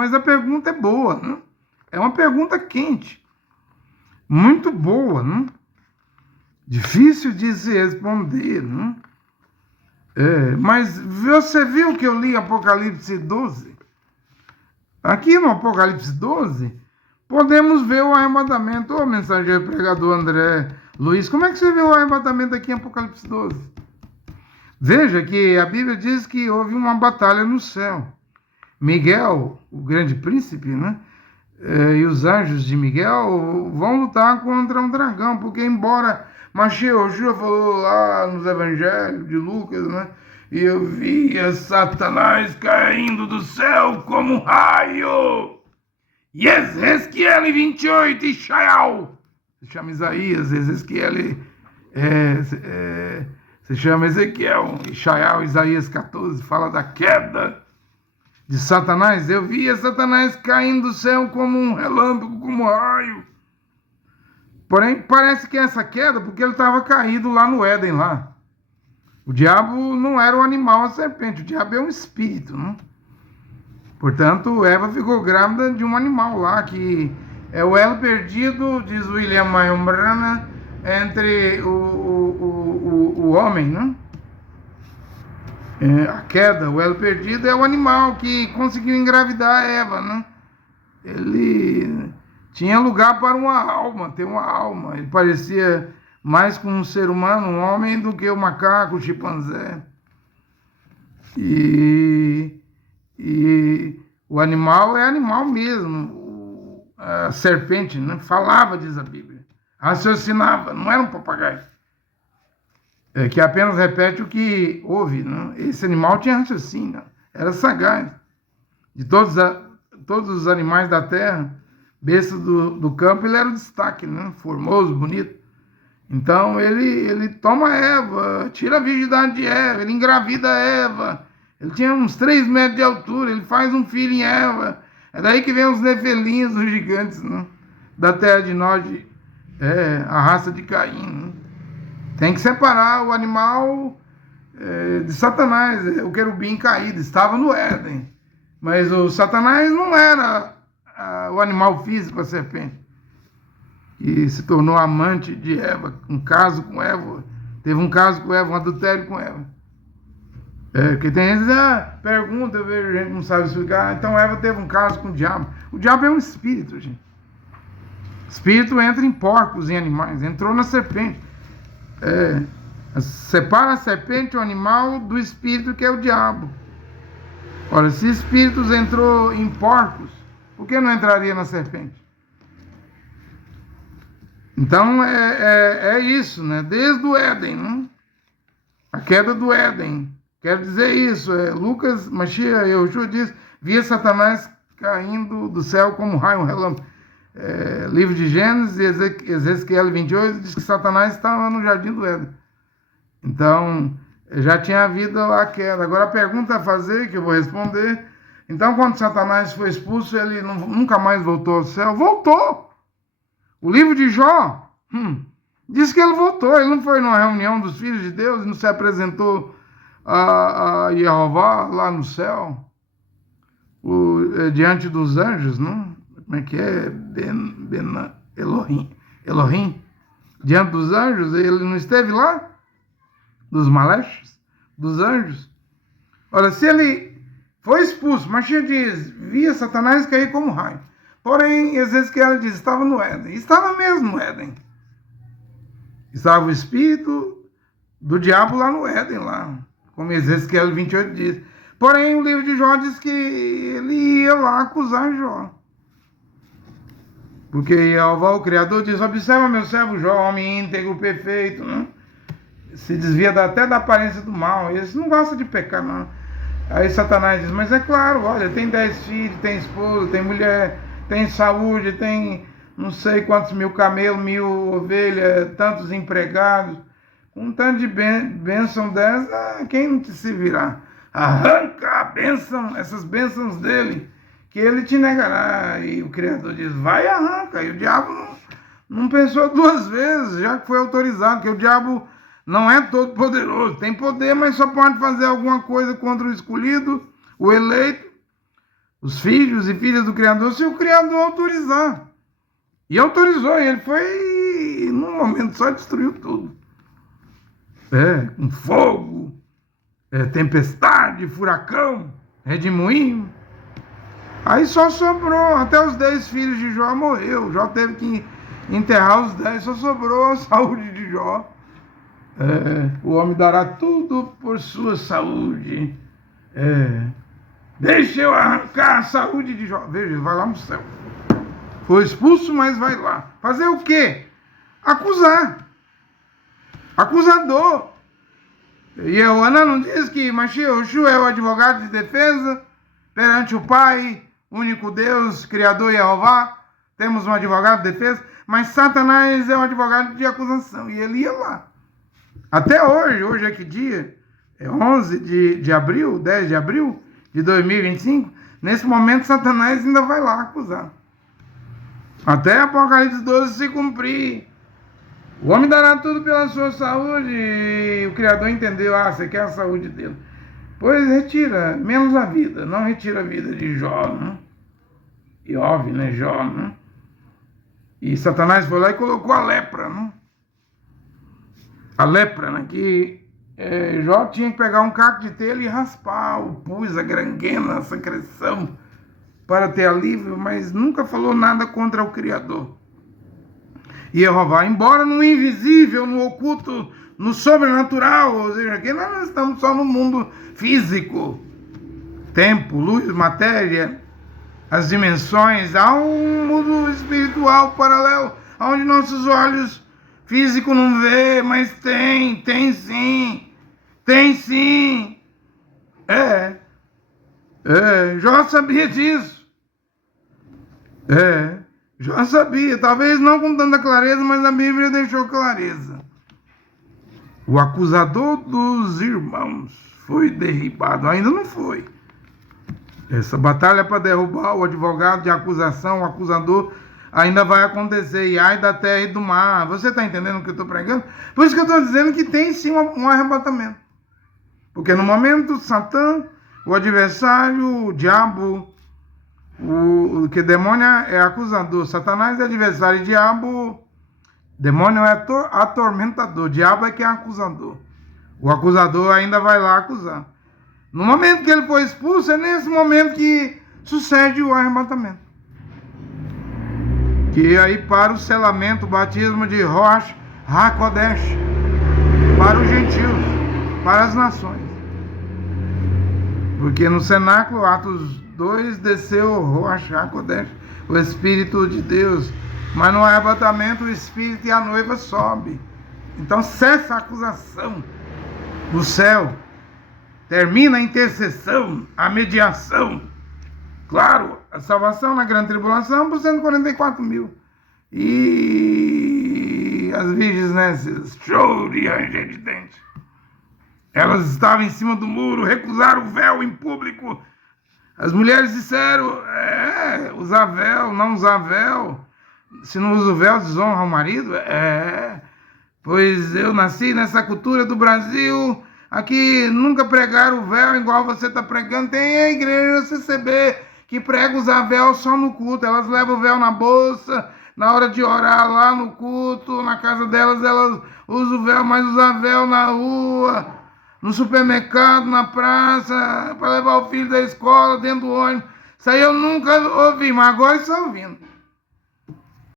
mas a pergunta é boa, né? É uma pergunta quente, muito boa, né? Difícil de se responder, né? Mas você viu que eu li Apocalipse 12? Aqui no Apocalipse 12, podemos ver o arrebatamento. Ô, mensageiro pregador André Luiz, como é que você vê o arrebatamento aqui em Apocalipse 12? Veja que a Bíblia diz que houve uma batalha no céu. Miguel, o grande príncipe, né? E os anjos de Miguel vão lutar contra um dragão, porque embora Yoshua falou lá nos evangelhos de Lucas, né? E eu via Satanás caindo do céu como um raio. Ezequiel 28, Ishaial. Se chama Isaías, Ezequiel se chama Ezequiel, Ishaial, Isaías 14, fala da queda de Satanás. Eu via Satanás caindo do céu como um relâmpago, como um raio. Porém, parece que essa queda, porque ele estava caído lá no Éden, lá. O diabo não era um animal, a serpente. O diabo é um espírito, né? Portanto, Eva ficou grávida de um animal lá, que é o elo perdido, diz William Marion Branham, entre o homem, né? A queda, o elo perdido é o animal que conseguiu engravidar Eva, né? Ele tinha lugar para uma alma, ter uma alma. Ele parecia mais com um ser humano, um homem, do que o macaco, o chimpanzé. E o animal é animal mesmo. A serpente, né? Falava, diz a Bíblia. Raciocinava, não era um papagaio. Que apenas repete o que ouve, né? Esse animal tinha raciocínio, era sagaz. De todos os animais da terra, besta do campo, ele era o destaque, né? Formoso, bonito. Então ele toma Eva, tira a virgindade de Eva, ele engravida Eva. Ele tinha uns 3 metros de altura, ele faz um filho em Eva. É daí que vem os nefelinhos, os gigantes, né? Da terra de Nod, a raça de Caim, né? Tem que separar o animal de Satanás. O querubim caído estava no Éden. Mas o Satanás não era o animal físico, a serpente. E se tornou amante de Eva, um caso com Eva. Teve um caso com Eva, um adultério com Eva. Porque tem gente que pergunta, eu vejo gente que não sabe explicar. Então Eva teve um caso com o diabo. O diabo é um espírito, gente. Espírito entra em porcos, em animais. Entrou na serpente. Separa a serpente, o animal, do espírito, que é o diabo. Ora, se espíritos entrou em porcos, por que não entraria na serpente? Então é isso, né? Desde o Éden, né? A queda do Éden. Quero dizer isso. Lucas, Mashiach, Yoshua diz: via Satanás caindo do céu como um raio, um relâmpago. Livro de Gênesis, Ezequiel 28, diz que Satanás estava no jardim do Éden. Então, já tinha havido a queda. Agora, a pergunta a fazer, que eu vou responder: então, quando Satanás foi expulso, ele nunca mais voltou ao céu? Voltou! O livro de Jó diz que ele voltou. Ele não foi numa reunião dos filhos de Deus, não se apresentou a Jeová lá no céu, diante dos anjos, não? Como é que é? Elohim. Diante dos anjos, ele não esteve lá? Dos malechos? Dos anjos? Ora, se ele foi expulso, Mashiach diz, via Satanás cair como raio. Porém, Ezequiel diz, estava no Éden. Estava mesmo no Éden. Estava o espírito do diabo lá no Éden, lá. Como Ezequiel 28 diz. Porém, o livro de Jó diz que ele ia lá acusar Jó. Porque Jeová, o Criador, diz, observa meu servo Jó, homem íntegro, perfeito, né? Se desvia até da aparência do mal. Esse não gosta de pecar, não. Aí Satanás diz, mas é claro, olha, tem 10 filhos, tem esposa, tem mulher, tem saúde, tem não sei quantos mil camelos, 1000 ovelhas, tantos empregados. Com um tanto de bênção dessa, quem não te se virar? Arranca a bênção, essas bênçãos dele, que ele te negará. E o Criador diz, vai e arranca. E o diabo não pensou 2 vezes, já que foi autorizado, que o diabo não é todo poderoso. Tem poder, mas só pode fazer alguma coisa contra o escolhido, o eleito. os filhos e filhas do Criador, se o Criador autorizar. E autorizou, e ele foi, num momento só, destruiu tudo. Com fogo, tempestade, furacão, redemoinho. Aí só sobrou, até os 10 filhos de Jó morreu. Jó teve que enterrar os 10, só sobrou a saúde de Jó. O homem dará tudo por sua saúde. Deixa eu arrancar a saúde de Jó. Veja, ele vai lá no céu. Foi expulso, mas vai lá. Fazer o quê? Acusar. Acusador. E Yohanan não diz que Mashiach é o advogado de defesa perante o Pai, único Deus, Criador Jeová. Temos um advogado de defesa, mas Satanás é um advogado de acusação. E ele ia lá. Até hoje é que dia? É 11 de abril, 10 de abril de 2025. Nesse momento, Satanás ainda vai lá acusar. Até Apocalipse 12 se cumprir. O homem dará tudo pela sua saúde. E o Criador entendeu, você quer a saúde dele. Pois retira, menos a vida. Não retira a vida de Jó, né? E óbvio, né, Jó, né? E Satanás foi lá e colocou a lepra, né? A lepra, né? Que Jó tinha que pegar um caco de telha e raspar o pus, a granguena, a secreção, para ter alívio, mas nunca falou nada contra o Criador. E Jeová, embora no invisível, no oculto, no sobrenatural, ou seja, aqui nós estamos só no mundo físico, tempo, luz, matéria, as dimensões, há um mundo espiritual paralelo, onde nossos olhos físicos não vê, mas tem sim. Jó sabia disso. Jó sabia, talvez não com tanta clareza, mas a Bíblia deixou clareza. O acusador dos irmãos foi derribado, ainda não foi. Essa batalha para derrubar o advogado de acusação, o acusador, ainda vai acontecer. E ai da terra e do mar. Você está entendendo o que eu estou pregando? Por isso que eu estou dizendo que tem sim um arrebatamento. Porque no momento, Satã, o adversário, o diabo, que demônio é acusador, Satanás é adversário, e diabo, demônio é atormentador, diabo é que é acusador. O acusador ainda vai lá acusar. No momento que ele foi expulso, é nesse momento que sucede o arrebatamento. Que aí para o selamento, o batismo de Rosh HaKodesh, para os gentios, para as nações. Porque no cenáculo, Atos 2, desceu o Rosh HaKodesh, o Espírito de Deus. Mas no arrebatamento, o Espírito e a noiva sobe. Então cessa a acusação do céu. Termina a intercessão, a mediação. Claro, a salvação na grande tribulação por 144 mil. E as virgens, né, choro e ranger de dente. Elas estavam em cima do muro, recusaram o véu em público. As mulheres disseram, usar véu, não usar véu. Se não usa o véu, desonra o marido. Pois eu nasci nessa cultura do Brasil. Aqui nunca pregaram o véu igual você está pregando. Tem a igreja CCB que prega usar véu só no culto. Elas levam o véu na bolsa, na hora de orar lá no culto, na casa delas, elas usam o véu, mas usam véu na rua, no supermercado, na praça, para levar o filho da escola, dentro do ônibus. Isso aí eu nunca ouvi, mas agora estou ouvindo.